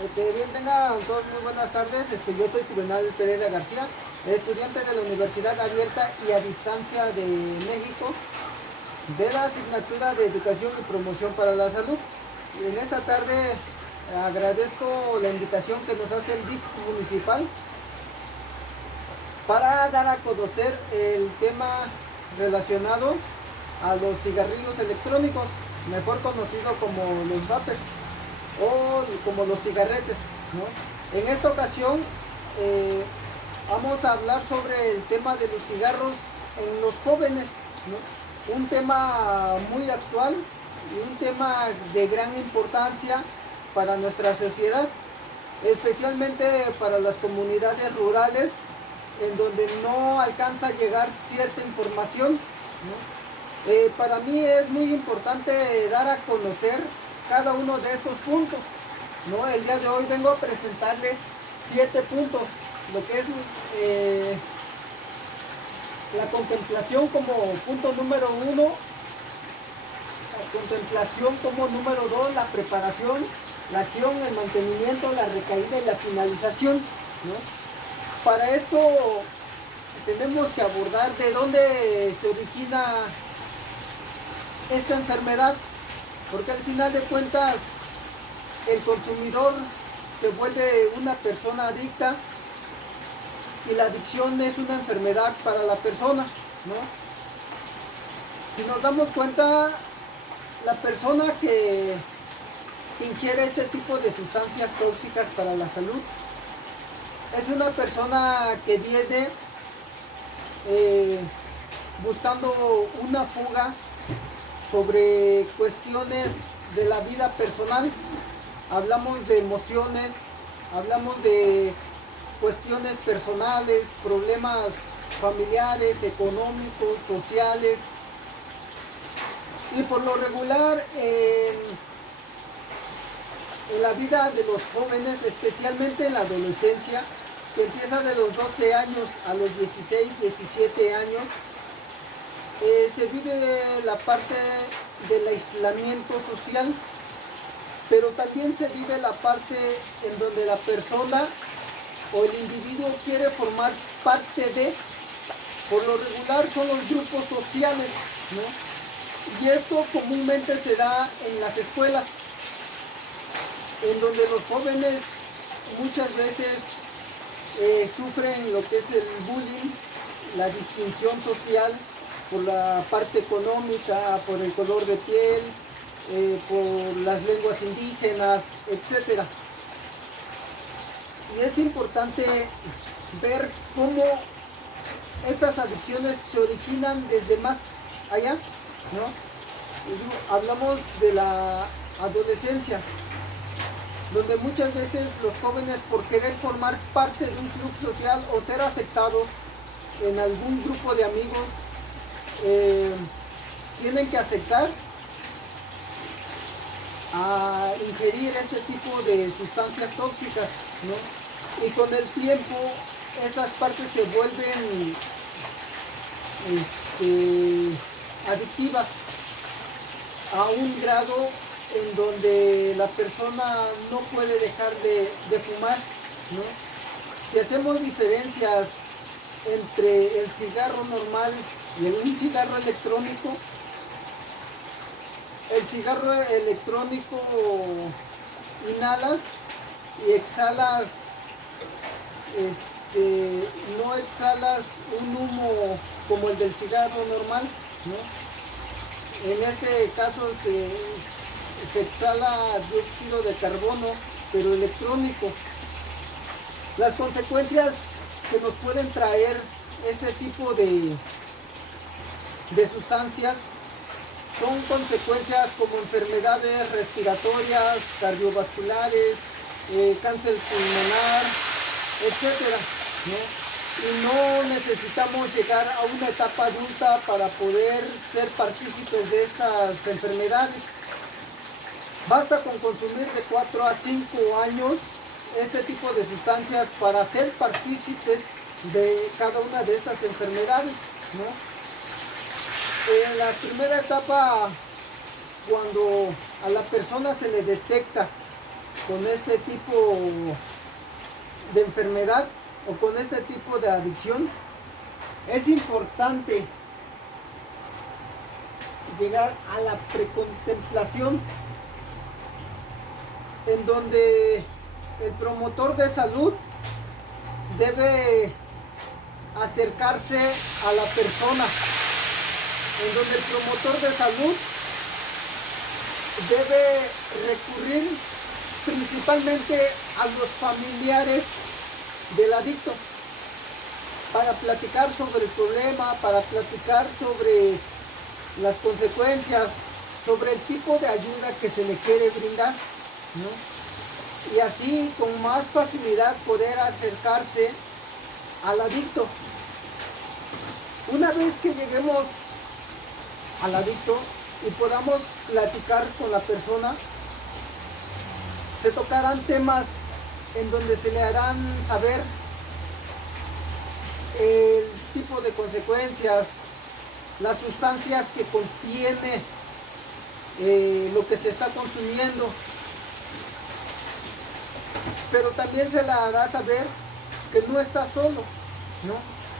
Bien, tengan todos muy buenas tardes. Yo soy Juvenal Pereira García, estudiante de la Universidad Abierta y a Distancia de México, de la asignatura de Educación y Promoción para la Salud. En esta tarde agradezco la invitación que nos hace el DIC municipal para dar a conocer el tema relacionado a los cigarrillos electrónicos, mejor conocido como los vapers o como los cigarretes, ¿no? En esta ocasión vamos a hablar sobre el tema de los cigarros en los jóvenes, ¿no? Un tema muy actual y un tema de gran importancia para nuestra sociedad, especialmente para las comunidades rurales en donde no alcanza a llegar cierta información, ¿no? Para mí es muy importante dar a conocer cada uno de estos puntos, ¿no? El día de hoy vengo a presentarle 7 puntos, lo que es la contemplación como punto número 1, la contemplación como número 2, la preparación, la acción, el mantenimiento, la recaída y la finalización, ¿no? Para esto tenemos que abordar de dónde se origina esta enfermedad, porque al final de cuentas el consumidor se vuelve una persona adicta y la adicción es una enfermedad para la persona, ¿no? Si nos damos cuenta, la persona que ingiere este tipo de sustancias tóxicas para la salud es una persona que viene buscando una fuga sobre cuestiones de la vida personal. Hablamos de emociones, hablamos de cuestiones personales, problemas familiares, económicos, sociales. Y por lo regular en la vida de los jóvenes, especialmente en la adolescencia, que empieza de los 12 años a los 16, 17 años, se vive la parte del aislamiento social, pero también se vive la parte en donde la persona o el individuo quiere formar parte de, por lo regular son los grupos sociales, ¿no? Y esto comúnmente se da en las escuelas, en donde los jóvenes muchas veces sufren lo que es el bullying, la distinción social, por la parte económica, por el color de piel, por las lenguas indígenas, etc. Y es importante ver cómo estas adicciones se originan desde más allá, ¿no? Hablamos de la adolescencia, donde muchas veces los jóvenes, por querer formar parte de un club social o ser aceptados en algún grupo de amigos, tienen que aceptar a ingerir este tipo de sustancias tóxicas, ¿no? Y con el tiempo estas partes se vuelven adictivas a un grado en donde la persona no puede dejar de fumar, ¿no? Si hacemos diferencias entre el cigarro normal y un cigarro electrónico, el cigarro electrónico inhalas y exhalas, no exhalas un humo como el del cigarro normal, ¿no? En este caso se exhala dióxido de carbono, pero electrónico. Las consecuencias que nos pueden traer este tipo de sustancias son consecuencias como enfermedades respiratorias, cardiovasculares, cáncer pulmonar, etc., ¿no? Y no necesitamos llegar a una etapa adulta para poder ser partícipes de estas enfermedades. Basta con consumir de 4 a 5 años este tipo de sustancias para ser partícipes de cada una de estas enfermedades, ¿no? En la primera etapa, cuando a la persona se le detecta con este tipo de enfermedad o con este tipo de adicción, es importante llegar a la precontemplación, en donde el promotor de salud debe acercarse a la persona, en donde el promotor de salud debe recurrir principalmente a los familiares del adicto para platicar sobre el problema, para platicar sobre las consecuencias, sobre el tipo de ayuda que se le quiere brindar, ¿no? Y así con más facilidad poder acercarse al adicto. Una vez que lleguemos al adicto y podamos platicar con la persona, se tocarán temas en donde se le harán saber el tipo de consecuencias, las sustancias que contiene lo que se está consumiendo, pero también se le hará saber que no está solo, ¿no?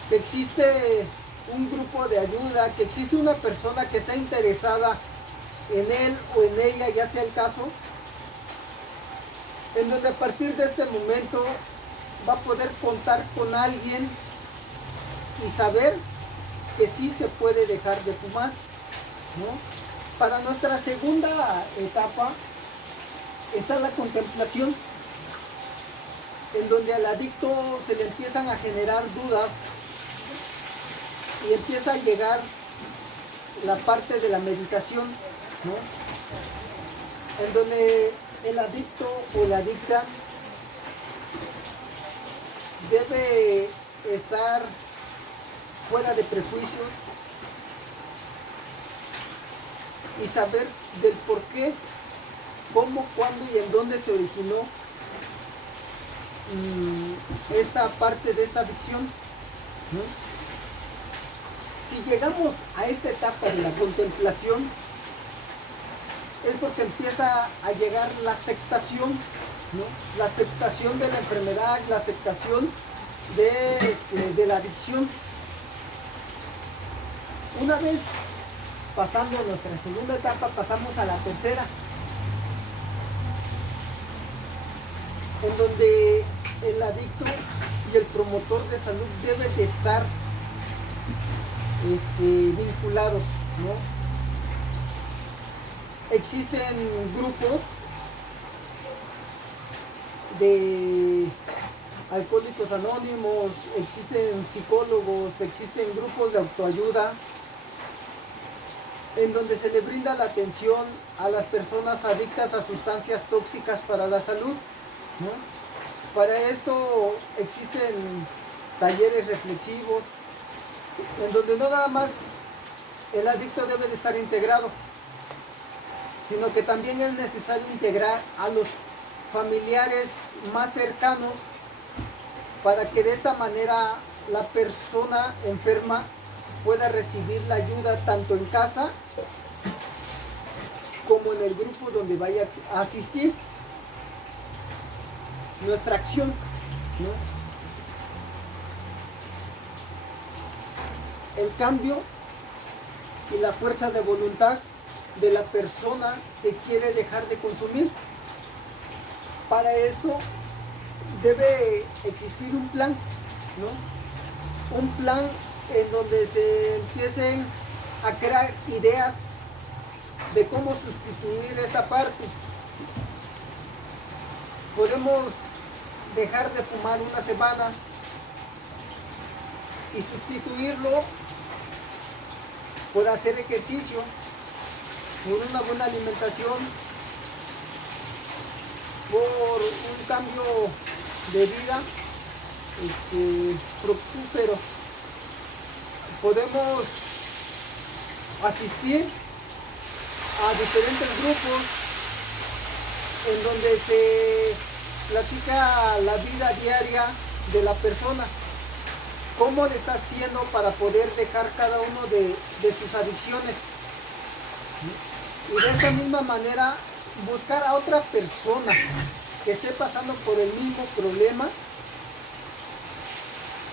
Que existe un grupo de ayuda, que existe una persona que está interesada en él o en ella, ya sea el caso, en donde a partir de este momento va a poder contar con alguien y saber que sí se puede dejar de fumar, ¿no? Para nuestra segunda etapa está la contemplación, en donde al adicto se le empiezan a generar dudas y empieza a llegar la parte de la meditación, ¿no? En donde el adicto o la adicta debe estar fuera de prejuicios y saber del por qué, cómo, cuándo y en dónde se originó esta parte de esta adicción, ¿no? Si llegamos a esta etapa de la contemplación, es porque empieza a llegar la aceptación, ¿no? La aceptación de la enfermedad, la aceptación de la adicción. Una vez pasando nuestra segunda etapa, pasamos a la tercera, en donde el adicto y el promotor de salud deben de estar vinculados, ¿no? Existen grupos de alcohólicos anónimos, existen psicólogos, existen grupos de autoayuda, en donde se le brinda la atención a las personas adictas a sustancias tóxicas para la salud, ¿no? Para esto existen talleres reflexivos, en donde no nada más el adicto debe de estar integrado, sino que también es necesario integrar a los familiares más cercanos para que de esta manera la persona enferma pueda recibir la ayuda tanto en casa como en el grupo donde vaya a asistir. Nuestra acción, ¿no? El cambio y la fuerza de voluntad de la persona que quiere dejar de consumir. Para esto debe existir un plan, ¿no? Un plan en donde se empiecen a crear ideas de cómo sustituir esta parte. Podemos dejar de fumar una semana y sustituirlo por hacer ejercicio, por una buena alimentación, por un cambio de vida fructífero. Podemos asistir a diferentes grupos en donde se platica la vida diaria de la persona, cómo le está haciendo para poder dejar cada uno de sus adicciones. Y de esta misma manera buscar a otra persona que esté pasando por el mismo problema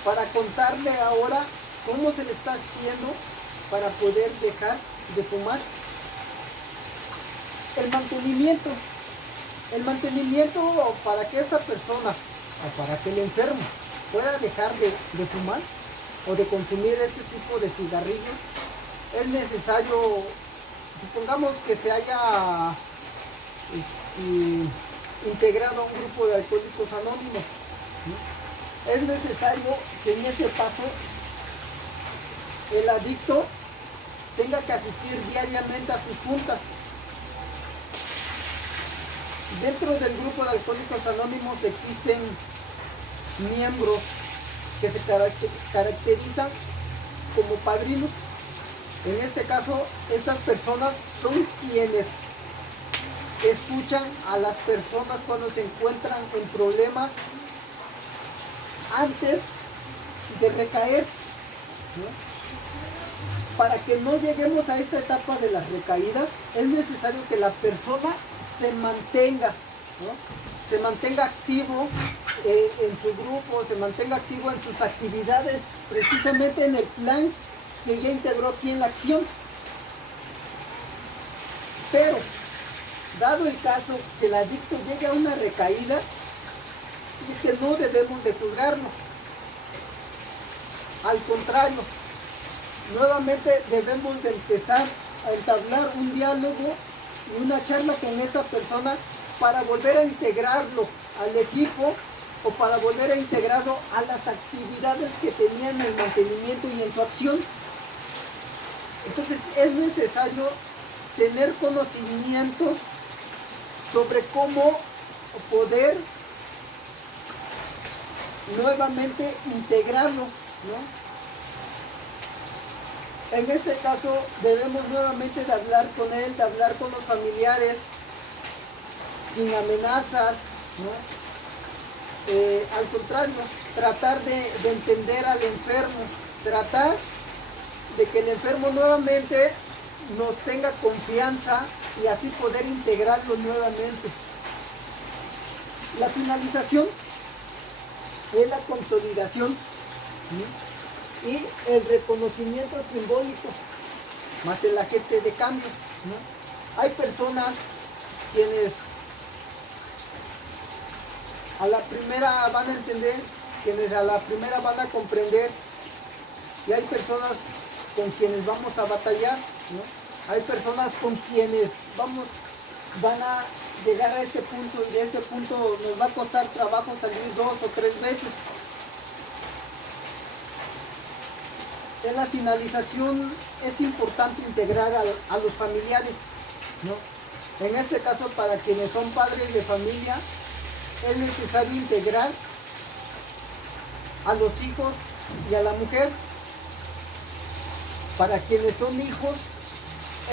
para contarle ahora cómo se le está haciendo para poder dejar de fumar. El mantenimiento para que esta persona o para que el enfermo pueda dejar de fumar o de consumir este tipo de cigarrillos, es necesario, supongamos que se haya integrado a un grupo de alcohólicos anónimos, ¿no? Es necesario que en este paso el adicto tenga que asistir diariamente a sus juntas. Dentro del grupo de alcohólicos anónimos existen miembros que se caracterizan como padrinos. En este caso, estas personas son quienes escuchan a las personas cuando se encuentran en problemas antes de recaer, ¿no? Para que no lleguemos a esta etapa de las recaídas, es necesario que la persona se mantenga, ¿no? Se mantenga activo en su grupo, se mantenga activo en sus actividades, precisamente en el plan que ya integró aquí en la acción. Pero, dado el caso que el adicto llegue a una recaída, es que no debemos de juzgarlo. Al contrario, nuevamente debemos de empezar a entablar un diálogo y una charla con esta persona para volver a integrarlo al equipo o para volver a integrarlo a las actividades que tenía en el mantenimiento y en su acción. Entonces es necesario tener conocimientos sobre cómo poder nuevamente integrarlo, ¿no? En este caso debemos nuevamente de hablar con él, de hablar con los familiares, sin amenazas, ¿no? Al contrario, tratar de entender al enfermo, tratar de que el enfermo nuevamente nos tenga confianza y así poder integrarlo nuevamente. La finalización es la consolidación, ¿sí? Y el reconocimiento simbólico, más el agente de cambio, ¿no? Hay personas quienes a la primera van a entender, quienes a la primera van a comprender, y hay personas con quienes vamos a batallar, ¿no? Hay personas con quienes van a llegar a este punto, y de este punto nos va a costar trabajo salir 2 o 3 veces. En la finalización es importante integrar a los familiares, ¿no? En este caso, para quienes son padres de familia, es necesario integrar a los hijos y a la mujer. Para quienes son hijos,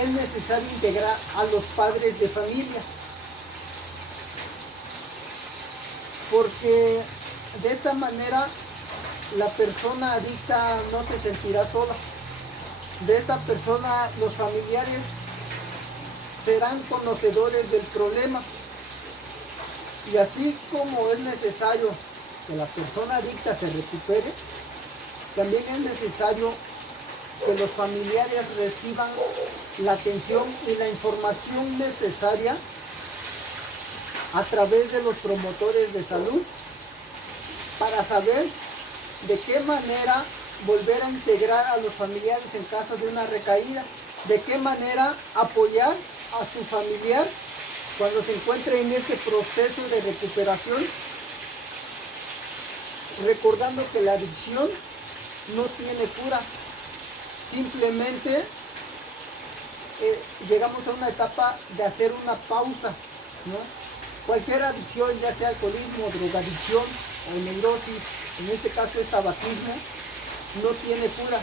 es necesario integrar a los padres de familia. Porque de esta manera la persona adicta no se sentirá sola. De esta persona los familiares serán conocedores del problema. Y así como es necesario que la persona adicta se recupere, también es necesario que los familiares reciban la atención y la información necesaria a través de los promotores de salud para saber de qué manera volver a integrar a los familiares en caso de una recaída, de qué manera apoyar a su familiar cuando se encuentre en este proceso de recuperación, recordando que la adicción no tiene cura, simplemente llegamos a una etapa de hacer una pausa, ¿no? Cualquier adicción, ya sea alcoholismo, drogadicción o neurosis, en este caso es tabaquismo, no tiene cura.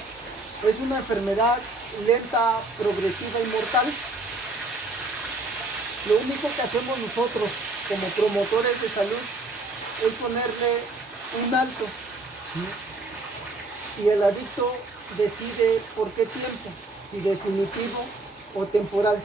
Es una enfermedad lenta, progresiva y mortal. Lo único que hacemos nosotros como promotores de salud es ponerle un alto, ¿sí? Y el adicto decide por qué tiempo, si definitivo o temporal.